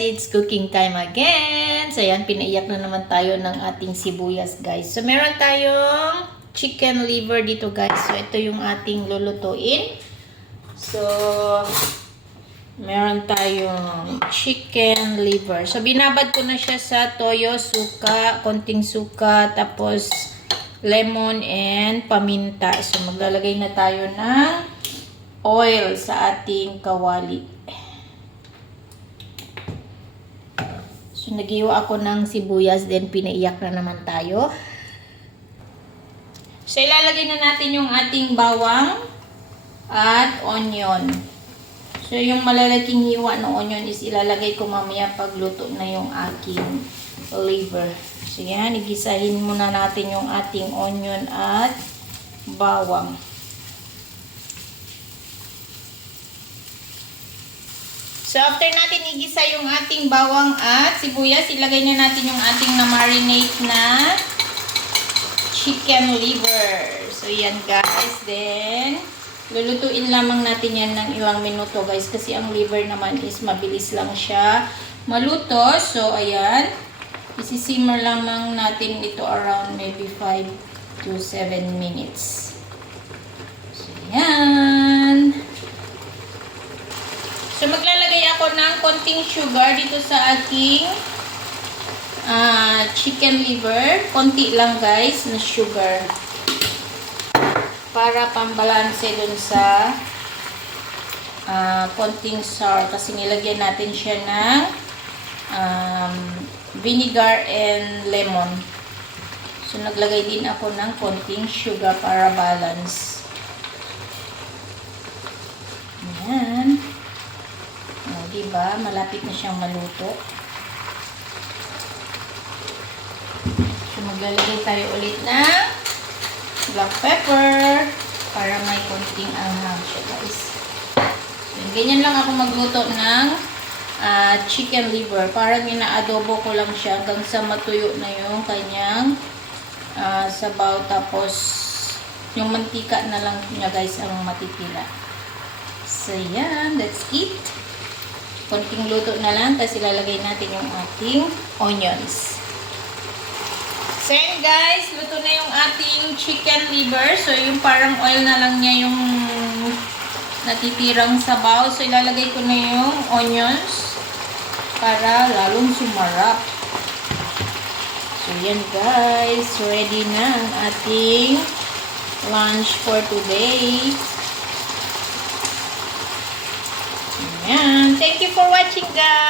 it's cooking time again. So yan, pinaiyak na naman tayo ng ating sibuyas guys. So meron tayong chicken liver dito guys. So ito yung ating lulutuin. So meron tayong chicken liver. So binabad ko na siya sa toyo, suka, konting suka, tapos lemon and paminta. So maglalagay na tayo ng oil sa ating kawali. So, nagiwa ako ng sibuyas, then pinaiyak na naman tayo. So, ilalagay na natin yung ating bawang at onion. So, yung malalaking hiwa ng onion is ilalagay ko mamaya pagluto na yung aking liver. So, yan. Igisahin muna natin yung ating onion at bawang. So, after natin igisa yung ating bawang at sibuyas, ilagay na natin yung ating na-marinate na chicken liver. So, yan guys. Then, lulutuin lamang natin yan ng ilang minuto guys. Kasi ang liver naman is mabilis lang siya maluto. So, ayan. Isisimmer lamang natin ito around maybe 5 to 7 minutes. So, ayan. So, maglalagay ako ng konting sugar dito sa aking chicken liver. Konti lang guys na sugar. Para pambalanse dun sa konting sour. Kasi nilagyan natin siya ng vinegar and lemon. So, naglagay din ako ng konting sugar para balance. Ayan. Diba? Malapit na siyang maluto. So, maglalagay tayo ulit ng black pepper para may konting anghang siya, guys. So, ganyan lang ako magluto ng chicken liver. Parang ina-adobo ko lang siya hanggang sa matuyo na yung kanyang sabaw. Tapos, yung mantika na lang niya, guys, ang matitira. So, yan. That's it. Konting luto na lang, tapos ilalagay natin yung ating onions. So yan guys, luto na yung ating chicken liver. So yung parang oil na lang niya yung natitirang sabaw. So ilalagay ko na yung onions para lalong sumarap. So yan guys, ready na ang ating lunch for today. Ayan. Thank you for watching guys.